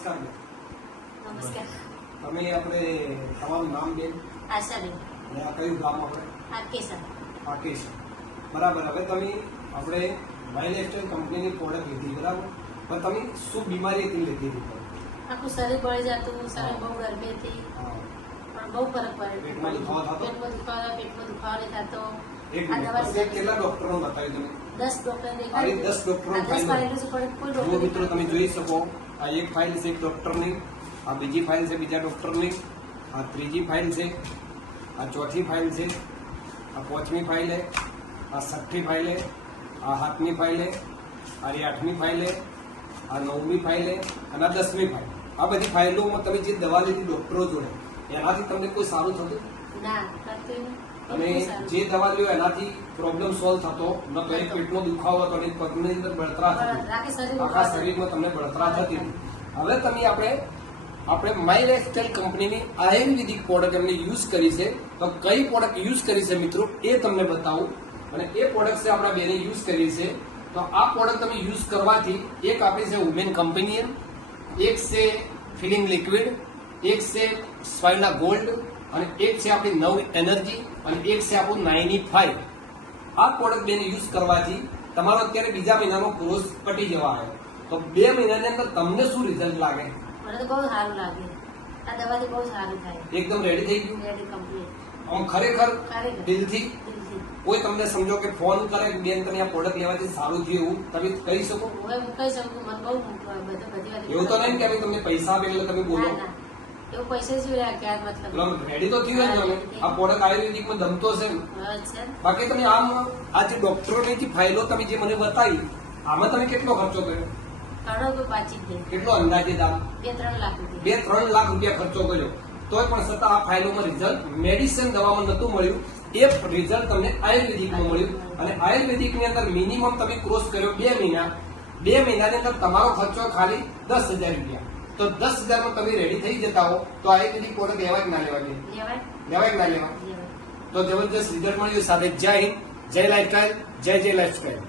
નમસ્કાર. બેન. નમસ્કાર. તમે આપણે તમારું નામ બેન? આશાબેન. અને આ કયું ગામ આપણે? આ કેસર. પાકેશ બરાબર હવે તમે આપણે માઇલ એક્સટેલ કંપનીની પ્રોડક્ટ લીધી બરાબર? પણ તમે શું બીમારી હતી લીધી? હતી આખું શરીર બળી જતું શરીર બહુ ગરમી હતી હા. પણ બહુ ફરક પડે પેટમાં દુખાવો થતો? પેટમાં દુખાવો પેટમાં દુખાવો નહીં થતો આ દવા કેટલા ડોક્ટરો બતાવી તમે? દસ ડોક્ટર આવી દસ ડોક્ટરો દસ ફાઇલ ફાઇલો છે પણ કોઈ જો ડોક્ટર મિત્રો તમે જોઈ શકો આ એક ફાઇલ છે એક ડોક્ટરની આ બીજી ફાઇલ છે બીજા ડોક્ટરની આ ત્રીજી ફાઇલ છે આ ચોથી ફાઇલ છે આ પાંચમી ફાઇલ છે આ છઠ્ઠી ફાઇલ છે આ સાતમી ફાઇલ છે આ રી આઠમી ફાઇલ છે આ નવમી ફાઇલ છે અને આ દસમી ફાઇલ આ બધી ફાઇલોમાં તમે જે દવા લીધી ડોક્ટરો જોડે એનાથી તમને કોઈ સારું થતું? ના કરતું અને જે દવા લ્યો એનાથી પ્રોબ્લેમ સોલ્વ થતો. ન કઈ એક પેટનો દુખાવો હતો અને એક પગની અંદર બળતરા થતી. આખા શરીરમાં તમને બળતરા થતી. હવે તમે આપણે આપણે માય લાઇફસ્ટાઈલ કંપનીની આયુર્વેદિક પ્રોડક્ટ એમને યુઝ કરી છે. તો કઈ પ્રોડક્ટ યુઝ કરી છે મિત્રો એ તમને બતાવું. અને એ પ્રોડક્ટ છે આપણા બેને યુઝ કરી છે. તો આ પ્રોડક્ટ તમે યુઝ કરવાથી એક આપણી છે વુમેન કંપનીયન એક છે ફિલિંગ લિક્વિડ એક છે સ્પાઇના ગોલ્ડ અને એક છે આપણી નવ એનર્જી અને એક છે આપણું નાઇની ફાઈવ આ પ્રોડક્ટ બેને યુઝ કરવાથી તમારો અત્યારે બીજા મહિનાનો ક્રોસ પટી જવા આવ્યો તો બે મહિનાની અંદર તમને શું રિઝલ્ટ લાગે? મને તો બહુ સારું લાગે. આ દવાથી બહુ સારું થાય. એકદમ રેડી થઈ ગયું? રેડી આમ ખરેખર. દિલથી. કોઈ તમને સમજો કે ફોન કરે બેન તમે આ પ્રોડક્ટ લેવાથી સારું થયું એવું તમે કહી શકો? કહી શકું મને બહુ એવું તો નહીં કે તમને પૈસા આપે એટલે તમે બોલો. એવું પૈસા મતલબ? રેડી તો થયું જ તમે. આ પ્રોડક્ટ આયુર્વેદિકમાં ધમતો છે. બાકી તમે આમ આ જે ડોક્ટરોની જે ફાઇલો તમે જે મને બતાવી આમાં તમે કેટલો ખર્ચો કર્યો? ઘણો પાછી કેટલો અંદાજે દામ? બે ત્રણ લાખ રૂપિયા. બે ત્રણ લાખ રૂપિયા ખર્ચો કર્યો. તોય પણ છતાં આ ફાઇલોમાં રિઝલ્ટ મેડિસિન દવામાં નતું મળ્યું. એ રિઝલ્ટ તમને આયુર્વેદિકમાં મળ્યું. અને આયુર્વેદિકની અંદર મિનિમમ તમે ક્રોસ કર્યો બે મહિના. બે મહિનાની અંદર તમારો ખર્ચો ખાલી દસ હજાર રૂપિયા. તો દસ હજારમાં તમે રેડી થઈ જતા હો તો આયુર્વેદિક પ્રોડક્ટ લેવા જ ના લેવા જોઈએ લેવાય ના લેવા તો જબરજસ્ત રિઝલ્ટ મળ્યું સાથે. જય હિન્દ જય લાઈફસ્ટાઈલ જય જય લાઈફસ્ટાઈલ